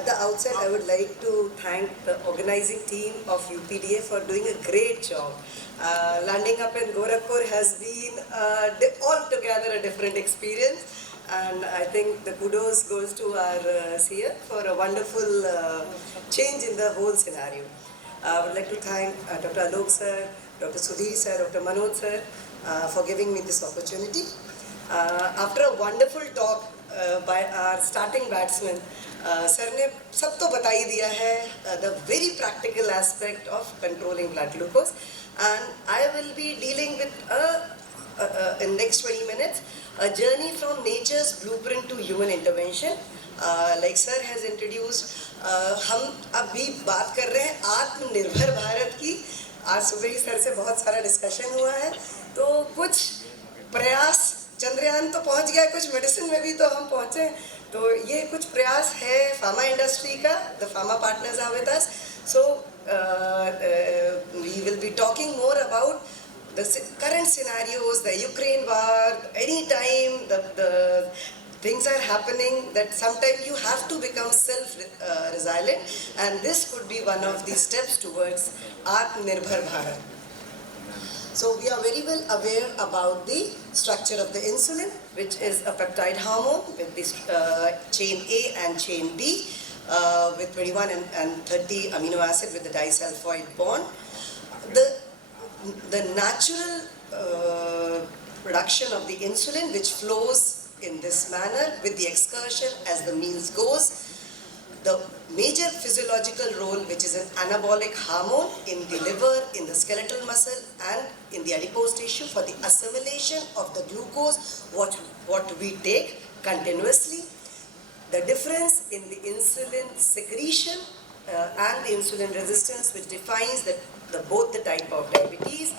At the outset, I would like to thank the organizing team of UPDA for doing a great job. Landing up in Gorakhpur has been altogether a different experience, and I think the kudos goes to our CF for a wonderful change in the whole scenario. I would like to thank Dr. Alok sir, Dr. Sudhir sir, Dr. Manoj sir for giving me this opportunity. After a wonderful talk by our starting batsman, sir ने सब तो बता ही दिया है the very practical aspect of controlling blood glucose, and I will be dealing with in next 20 minutes a journey from nature's blueprint to human intervention. Like sir has introduced, हम अभी बात कर रहे हैं आत्मनिर्भर भारत की. आज सुबह ही सर से बहुत सारा डिस्कशन हुआ है, तो कुछ प्रयास, चंद्रयान तो पहुंच गया, कुछ मेडिसिन में भी तो हम पहुंचे, तो ये कुछ प्रयास है फार्मा इंडस्ट्री का. The pharma partners are with us, so we will be talking more about the current scenarios, the Ukraine war. Anytime the things are happening, that sometimes you have to become self-resilient, and this could be one of the steps towards Atmanirbhar Bharat. So we are very well aware about the structure of the insulin, which is a peptide hormone with this chain A and chain B, with 21 and 30 amino acid with the disulfide bond. The natural production of the insulin, which flows in this manner with the excursion as the meals goes. The major physiological role, which is an anabolic hormone in the liver, in the skeletal muscle, and in the adipose tissue for the assimilation of the glucose, what we take continuously. The difference in the insulin secretion and the insulin resistance, which defines both the type of diabetes.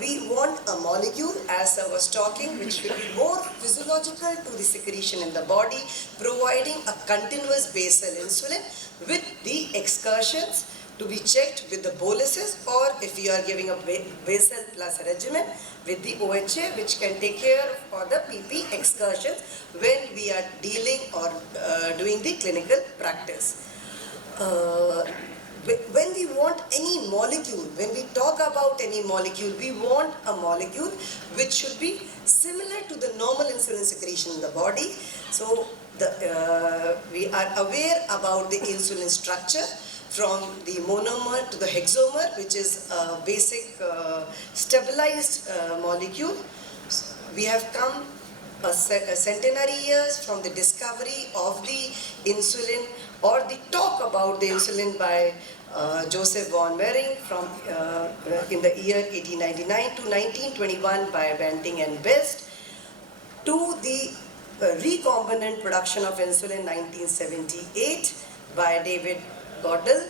We want a molecule, as I was talking, which will be more physiological to the secretion in the body, providing a continuous basal insulin with the excursions to be checked with the boluses, or if you are giving a basal plus regimen with the OHA, which can take care of the PP excursions when we are dealing or doing the clinical practice. When we want any molecule, when we talk about any molecule, we want a molecule which should be similar to the normal insulin secretion in the body. So we are aware about the insulin structure from the monomer to the hexamer, which is a basic stabilized molecule. We have come a centenary years from the discovery of the insulin, or the talk about the insulin by Joseph von Mering from in the year 1899 to 1921 by Banting and Best, to the recombinant production of insulin 1978 by David Goddell,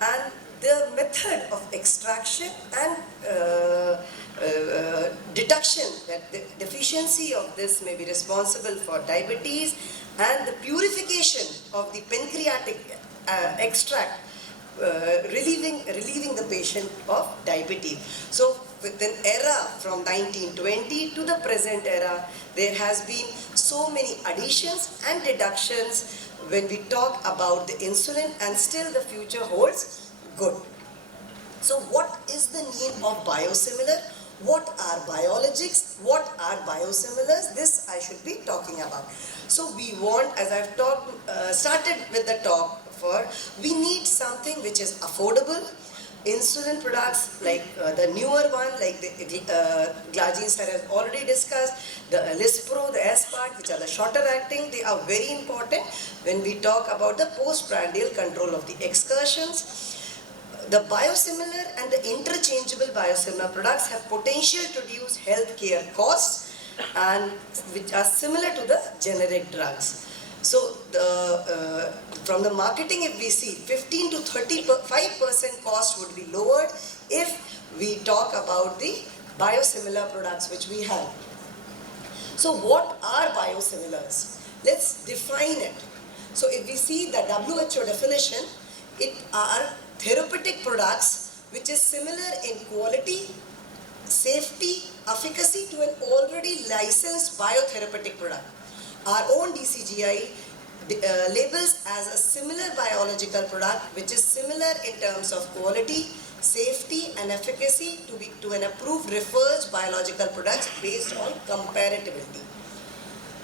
and the method of extraction and deduction, that the deficiency of this may be responsible for diabetes, and the purification of the pancreatic extract, relieving the patient of diabetes. So with an era from 1920 to the present era, there has been so many additions and deductions when we talk about the insulin, and still the future holds good. So what is the need of biosimilar? What are biologics? What are biosimilars? This I should be talking about. So we want, as I've started with the talk, we need something which is affordable. Insulin products like the newer one, like the Glargine sir has already discussed, the Lispro, the Aspart, which are the shorter acting, they are very important when we talk about the postprandial control of the excursions. The biosimilar and the interchangeable biosimilar products have potential to reduce healthcare costs, and which are similar to the generic drugs. So from the marketing, if we see 15 to 35% cost would be lowered if we talk about the biosimilar products which we have. So what are biosimilars? Let's define it. So if we see the WHO definition, it are therapeutic products which is similar in quality, safety, efficacy to an already licensed biotherapeutic product. Our own DCGI labels as a similar biological product which is similar in terms of quality, safety and efficacy to an approved research biological products based on comparability.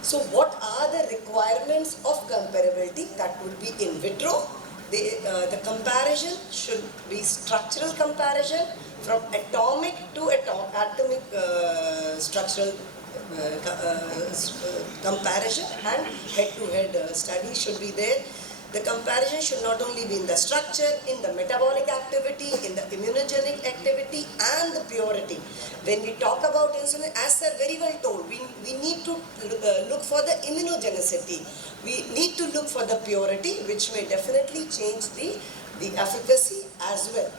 So what are the requirements of comparability? That would be in vitro. The comparison should be structural comparison from atomic to atomic structural comparison, and head-to-head study should be there. The comparison should not only be in the structure, in the metabolic activity, in the immunogenic activity and the purity. When we talk about insulin, as sir very well told, we need to look for the immunogenicity. We need to look for the purity, which may definitely change the efficacy as well.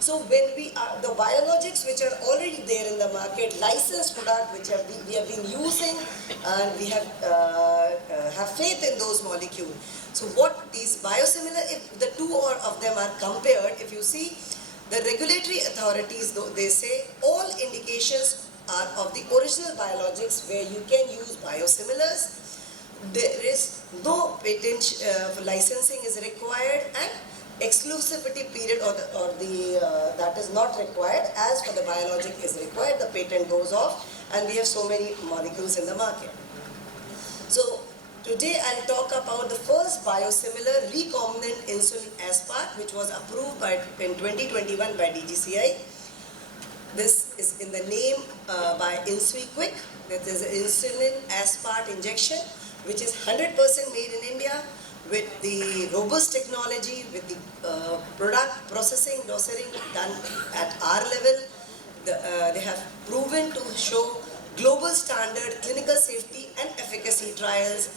So when the biologics which are already there in the market, licensed product which we have been using, and we have faith in those molecules. So what these biosimilar, if the two of them are compared, if you see the regulatory authorities, though they say all indications are of the original biologics where you can use biosimilars. There is no patent licensing is required, and exclusivity period that is not required. As for the biologic is required, the patent goes off, and we have so many molecules in the market. So today I'll talk about the first biosimilar recombinant insulin aspart, which was approved in 2021 by DGCI. This is in the name by InsuiQuick. That is insulin aspart injection, which is 100% made in India, with the robust technology, with the product processing, dossering done at our level. They have proven to show global standard clinical safety and efficacy trials.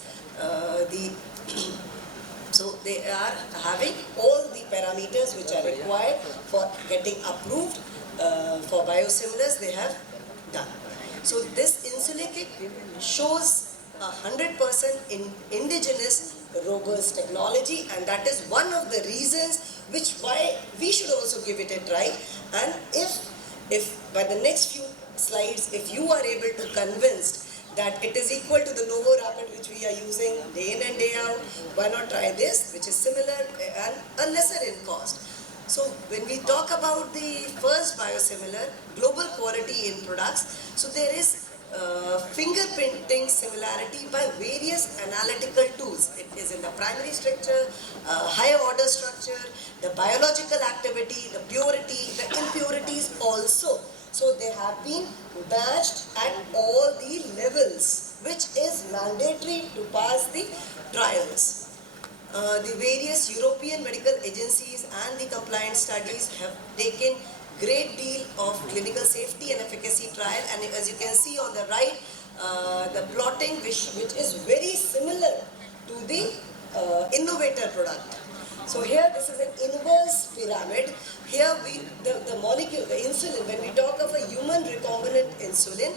So they are having all the parameters which are required for getting approved for biosimilars. They have done. So this insulin kit shows 100% indigenous robust technology, and that is one of the reasons why we should also give it a try. And if by the next few slides, if you are able to convince that it is equal to the Novo Rapid which we are using day in and day out, why not try this, which is similar and lesser in cost. So when we talk about the first biosimilar, global quality in products, so there is fingerprinting similarity by various analytical tools. It is in the primary structure, higher order structure, the biological activity, the purity, the impurities also. So they have been matched at all the levels, which is mandatory to pass the trials. The various European medical agencies and the compliance studies have taken great deal of clinical safety and efficacy trial, and as you can see on the right, the plotting which is very similar to the innovator product. So here this is an inverse pyramid. Here the molecule, the insulin, when we talk of a human recombinant insulin,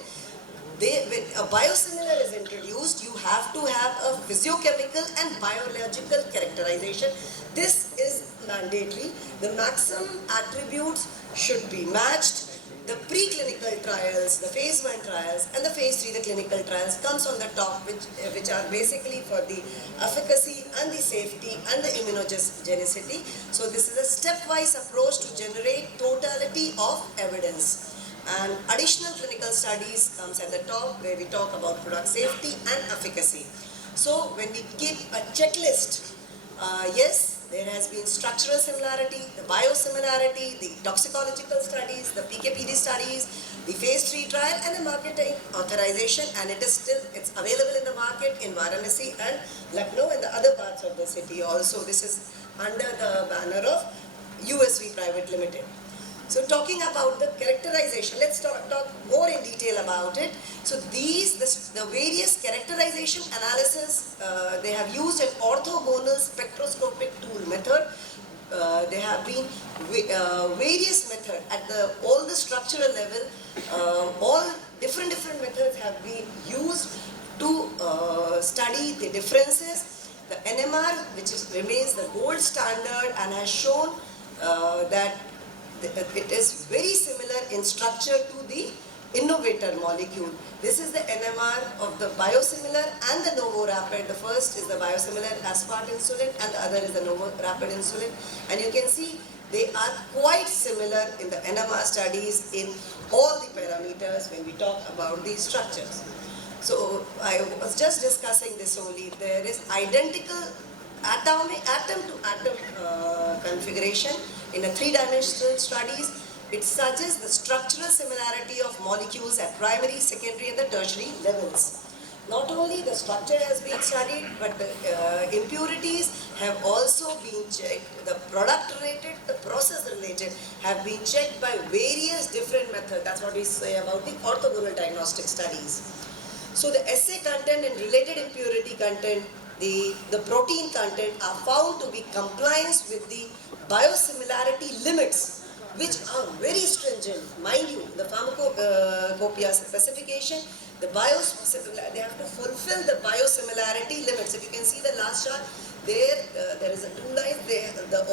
when a biosimilar is introduced, you have to have a physiochemical and biological characterization. This is mandatory. The maximum attributes should be matched. The preclinical trials, the phase 1 trials and the phase 3, the clinical trials comes on the top, which are basically for the efficacy and the safety and the immunogenicity. So this is a stepwise approach to generate totality of evidence. And additional clinical studies comes at the top, where we talk about product safety and efficacy. So when we keep a checklist, yes, there has been structural similarity, the biosimilarity, the toxicological studies, the PK/PD studies, the phase 3 trial and the marketing authorization, and it's available in the market in Varanasi and Lucknow and the other parts of the city also. This is under the banner of USV Private Limited. So talking about the characterization, let's talk more in detail about it. So the various characterization analysis, they have used an orthogonal spectroscopic tool method. There have been various methods at all the structural level. All different methods have been used to study the differences. The NMR, which remains the gold standard and has shown that it is very similar in structure to the innovator molecule. This is the NMR of the biosimilar and the Novo Rapid. The first is the biosimilar aspart insulin and the other is the Novo Rapid insulin. And you can see they are quite similar in the NMR studies in all the parameters when we talk about these structures. So I was just discussing this only. There is identical atom to atom configuration in a three-dimensional studies. It suggests the structural similarity of molecules at primary, secondary and the tertiary levels. Not only the structure has been studied, but the impurities have also been checked. The product related, the process related have been checked by various different methods. That's what we say about the orthogonal diagnostic studies. So the assay content and related impurity content, the protein content are found to be compliance with the biosimilarity limits, which are very stringent. Mind you, the pharmacopoeia specification, they have to fulfill the biosimilarity limits. If you can see the last chart, there is a two line,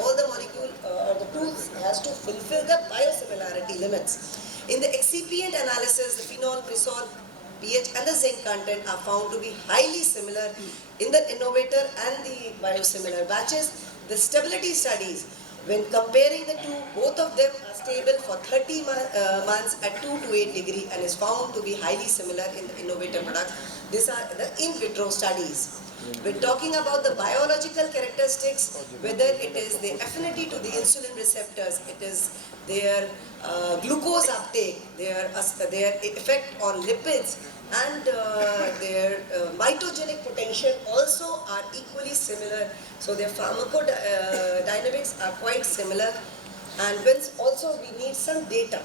all the molecule or the tools has to fulfill the biosimilarity limits. In the excipient analysis, the phenol, cresol, pH and the zinc content are found to be highly similar in the innovator and the biosimilar batches. The stability studies, when comparing the two, both of them are stable for 30 months at 2 to 8 degree and is found to be highly similar in the innovator products. These are the in vitro studies. When talking about the biological characteristics, whether it is the affinity to the insulin receptors, it is their glucose uptake, their effect on lipids, and their mitogenic potential also are equally similar. So their pharmacodynamics are quite similar, and also we need some data.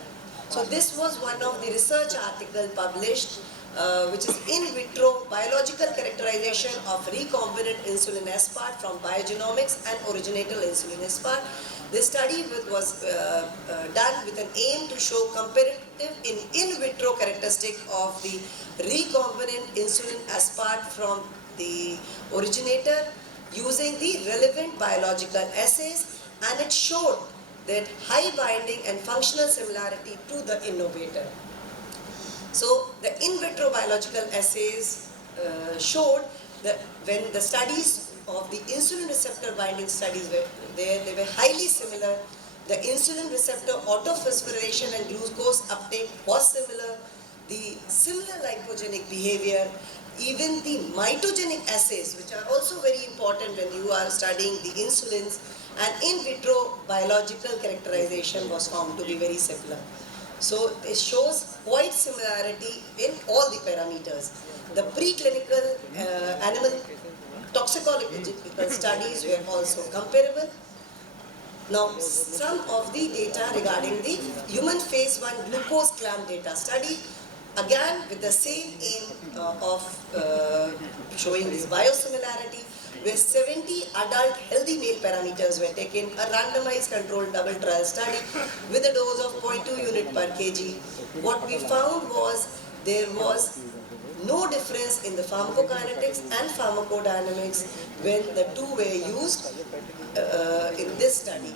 So this was one of the research article published, which is in vitro biological characterization of recombinant insulin aspart from biogenomics and originator insulin aspart. This study was done with an aim to show comparative in vitro characteristic of the recombinant insulin aspart from the originator using the relevant biological assays, and it showed that high binding and functional similarity to the innovator. So the in vitro biological assays showed that when the studies of the insulin receptor binding studies were there, they were highly similar. The insulin receptor autophosphorylation and glucose uptake was similar. The similar lipogenic behavior, even the mitogenic assays, which are also very important when you are studying the insulins, and in vitro biological characterization was found to be very similar. So it shows quite similarity in all the parameters. The preclinical animal toxicological studies were also comparable. Now, some of the data regarding the human phase 1 glucose clamp data study, again with the same aim of showing this biosimilarity, where 70 adult healthy male parameters were taken, a randomized controlled double trial study with a dose of 0.2 unit per kg. What we found was there was no difference in the pharmacokinetics and pharmacodynamics when the two were used in this study.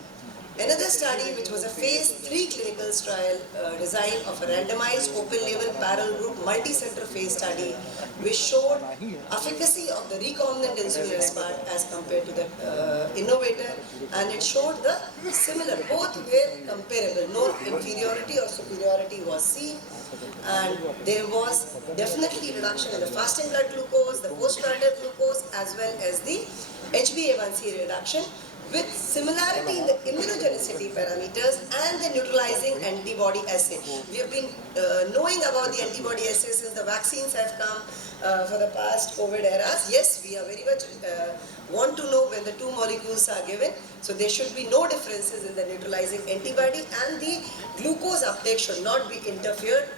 Another study, which was a phase 3 clinical trial design of a randomized open-label parallel group multi-center phase study, which showed efficacy of the recombinant insulin aspart as compared to the innovator, and it showed the similar, both were comparable, no inferiority or superiority was seen, and there was definitely reduction in the fasting blood glucose, the postprandial glucose, as well as the HbA1c reduction, with similarity in the immunogenicity parameters and the neutralizing antibody assay. We have been knowing about the antibody assay since the vaccines have come for the past COVID eras. Yes, we are very much want to know when the two molecules are given. So there should be no differences in the neutralizing antibody, and the glucose uptake should not be interfered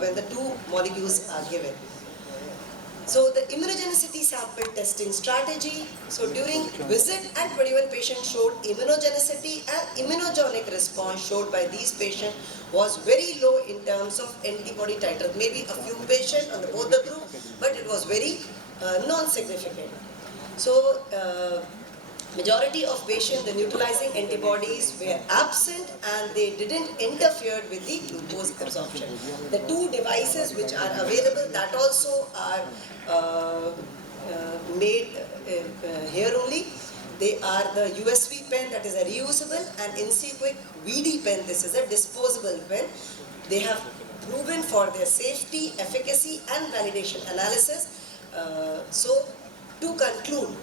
when the two molecules are given. So the immunogenicity sample testing strategy. So during visit and 21 patients showed immunogenicity, and immunogenic response showed by these patients was very low in terms of antibody titer. Maybe a few patients on both the group, but it was very non-significant. So Majority of patients, the neutralizing antibodies were absent and they didn't interfere with the glucose absorption. The two devices which are available that also are made here only. They are the USB pen, that is a reusable, and InSequick VD pen, this is a disposable pen. They have proven for their safety, efficacy and validation analysis. So to conclude,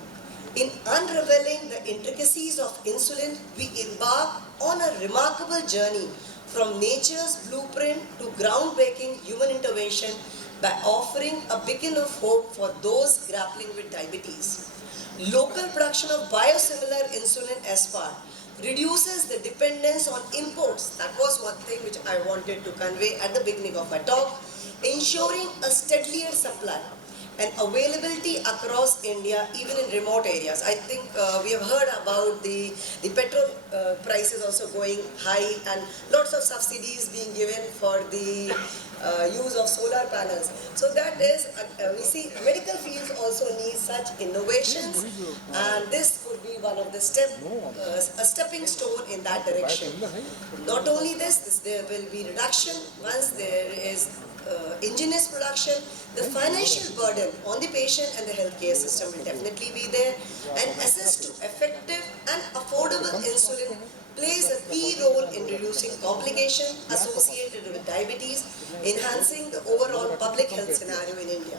in unraveling the intricacies of insulin, we embark on a remarkable journey from nature's blueprint to groundbreaking human intervention by offering a beacon of hope for those grappling with diabetes. Local production of biosimilar insulin aspart reduces the dependence on imports. That was one thing which I wanted to convey at the beginning of my talk, ensuring a steadier supply and availability across India, even in remote areas. I think we have heard about the petrol prices also going high and lots of subsidies being given for the use of solar panels. So that is, we see medical fields also need such innovations, and this could be one of the a stepping stone in that direction. Not only this, there will be reduction once there is indigenous production. The financial burden on the patient and the healthcare system will definitely be there, and access to effective and affordable insulin plays a key role in reducing complications associated with diabetes, enhancing the overall public health scenario in India.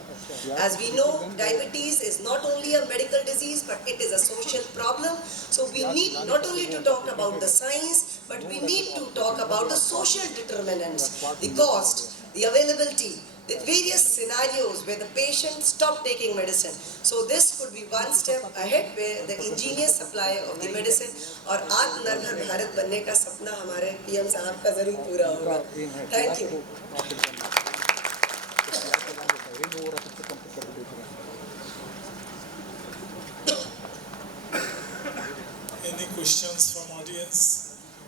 As we know, diabetes is not only a medical disease, but it is a social problem. So we need not only to talk about the science, but we need to talk about the social determinants, the cost, the availability, the various scenarios where the patient stop taking medicine. So this could be one step ahead where the ingenious supply of the medicine और आत्मनिर्भर भारत बनने का सपना हमारे PM साहब का जरूर पूरा होगा. Thank you. Any questions from audience?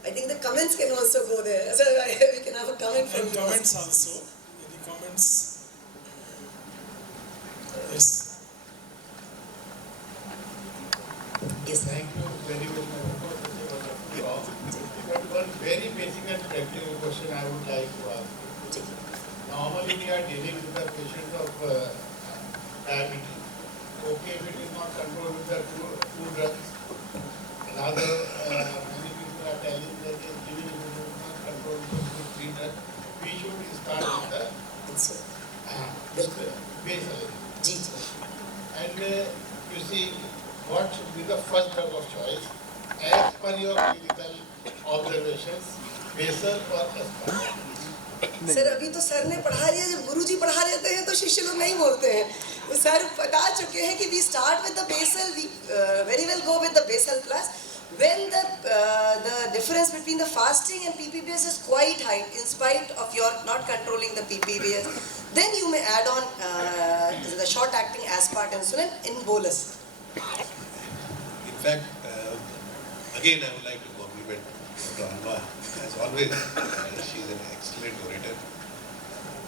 I think the comments can also go there. So we can have a comment from And comments also. Any comments? Yes. Yes. Thank you very much for such a wonderful talk. But one very basic and practical question I would like to ask. Normally we are dealing with the patients of diabetes. Okay, if it is not controlled with the two drugs. Another, many people are telling that even if it is not controlled with the three drugs, we should start with the basal. And you see, what should be the first drug of choice as per your clinical observations, basal or aspart? Sir अभी तो sir ने पढ़ा लिया, जब गुरुजी पढ़ा लेते हैं तो शिष्य लोग नहीं बोलते हैं. तो सर बता चुके हैं कि we start with the basal, we very well go with the basal plus. When the difference between the fasting and PPBS is quite high, in spite of your not controlling the PPBS, then you may add on the short-acting aspart insulin in bolus. In fact, again I would like to compliment Dr. Anubha. As always, she is an excellent orator.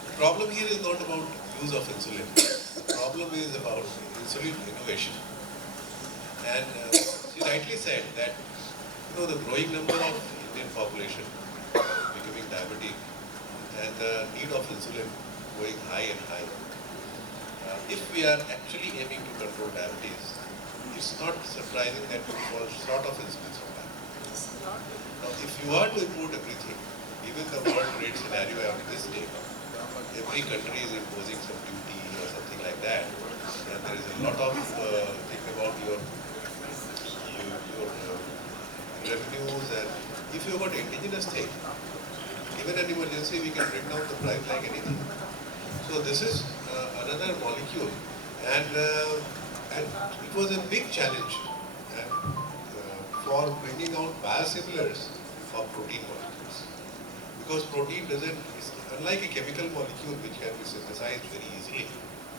The problem here is not about use of insulin. The problem is about insulin innovation. And she rightly said that the growing number of Indian population becoming diabetic and the need of insulin going high and high. If we are actually aiming to control diabetes, it's not surprising that we fall short of insulin supply. Now, if you are to import everything, even the world trade scenario on this day, every country is imposing some duty or something like that, and there is a lot of think about your revenues, and if you got indigenous thing, even an emergency we can bring down the price like anything. So this is another molecule, and it was a big challenge for bringing out biosimilars of protein molecules, because protein doesn't, it's unlike a chemical molecule which can be synthesized very easily.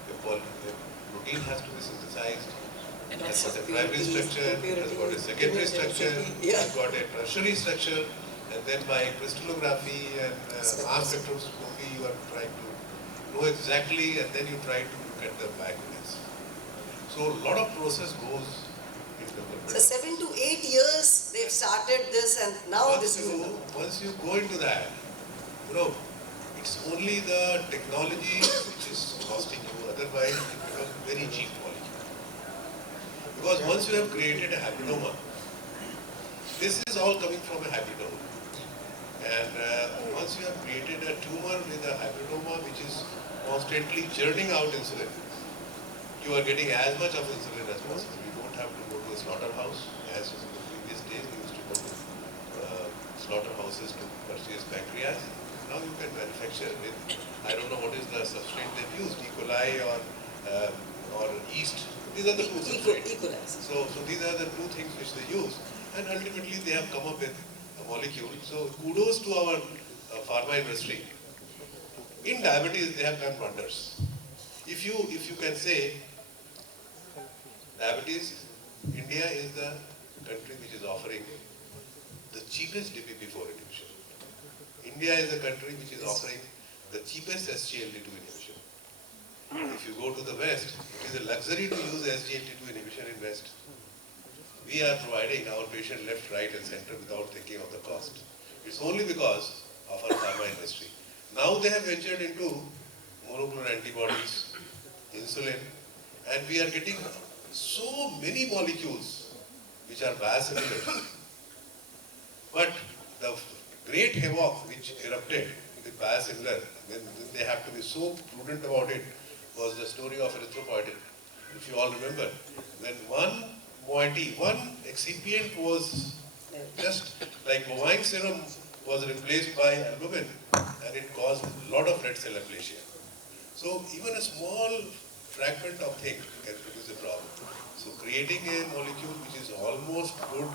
The protein has to be synthesized. It has got a primary structure, it has got a secondary structure, it has got a tertiary structure, and then by crystallography and mass spectroscopy you are trying to know exactly, and then you try to look at the bioequivalence. So a lot of process goes into So 7 to 8 years they've started this, and now this is Once you go into that, it's only the technology which is costing you. Otherwise, it becomes very cheap molecule. Because once you have created a habitoma, this is all coming from a habitoma. And once you have created a tumor with a habitoma which is constantly churning out insulin, you are getting as much of insulin as possible. You don't have to go to a slaughterhouse. As in the previous days, we used to go to slaughterhouses to purchase pancreas. Now you can manufacture with, I don't know what is the substrate they've used, E. coli or yeast. These are the two substrates. So these are the two things which they use. And ultimately they have come up with a molecule. So kudos to our pharma industry. In diabetes, they have done wonders. If you can say, diabetes, India is the country which is offering the cheapest DPP-4 inhibition. India is the country which is offering the cheapest SGLT2 inhibition. If you go to the West, it is a luxury to use SGLT2 inhibition in West. We are providing our patient left, right and center without thinking of the cost. It's only because of our pharma industry. Now they have ventured into monoclonal antibodies, insulin, and we are getting so many molecules which are biosimilars. But the great havoc which erupted with biosimilar, when they have to be so prudent about it, was the story of erythropoietin. If you all remember, when one moiety, one excipient was just like bovine serum was replaced by albumin, and it caused a lot of red cell aplasia. So even a small fragment of thing can produce a problem. So creating a molecule which is almost good,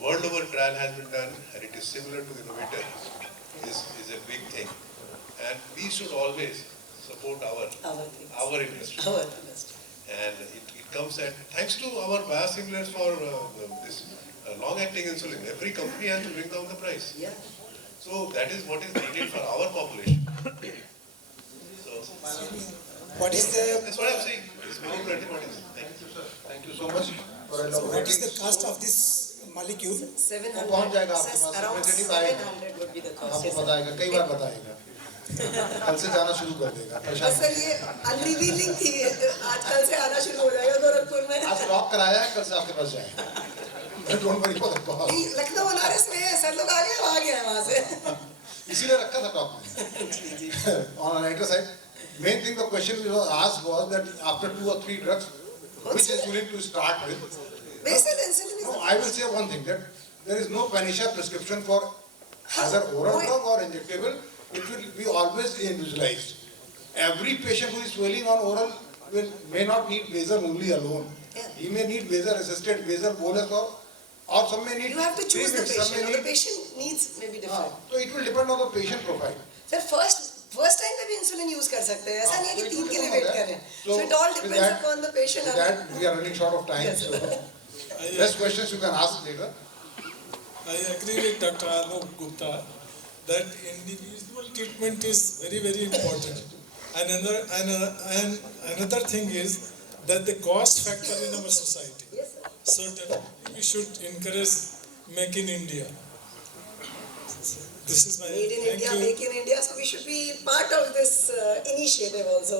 world over trial has been done, and it is similar to innovator, is a big thing. And we should always support our industry. And it comes at, thanks to our biosimilars for this long-acting insulin, every company has to bring down the price. Yeah. So that is what is needed for our population. So What is the that's what I'm saying. It's monoclonal antibodies. Thank you, sir. Thank you so much for What is elaborating. the cost of this molecule? 700. पहुंच जाएगा आपके पास, Around representative आएगा। 700 would be the cost. आपको Yes, sir. बताएगा, कई बार बताएगा। कल से जाना शुरू कर देगा। बस सर ये अनरिवीलिंग थी, आजकल से आना शुरू हो जाएगा गोरखपुर में। आज लॉक कराया है, कल से आपके पास जाएगा। Don't worry about that. नहीं, लखनऊ बनारस में है, सर लोग आ गए हैं वहाँ से। इसीलिए रखा था टॉप में। On the writer side, main thing the question was asked was that after 2 or 3 drugs, which insulin to start with? Basal insulin is. No, I will say one thing, that there is no Panisha prescription for either oral drug or injectable. It will be always individualized. Every patient who is swelling on oral may not need basal only alone. Yeah. He may need basal assisted, basal bolus, or some may need. You have to choose the treatment, some patient. may The need- patient needs may be different. So it will depend on the patient profile. Sir first time में भी insulin use कर सकते हैं, ऐसा नहीं है कि 3 के लिए वेट कर रहे हैं. So it all with depends that- upon the patient. with that we are running short of time. Yes, So I, rest questions you can ask later. I agree with Dr. Anubha Gupta that individual treatment is very, very important. And another thing is that the cost factor in our society. Yes, sir. Certainly, we should encourage Make in India. This is my Made in thank India, you. make in India. So we should be part of this initiative also.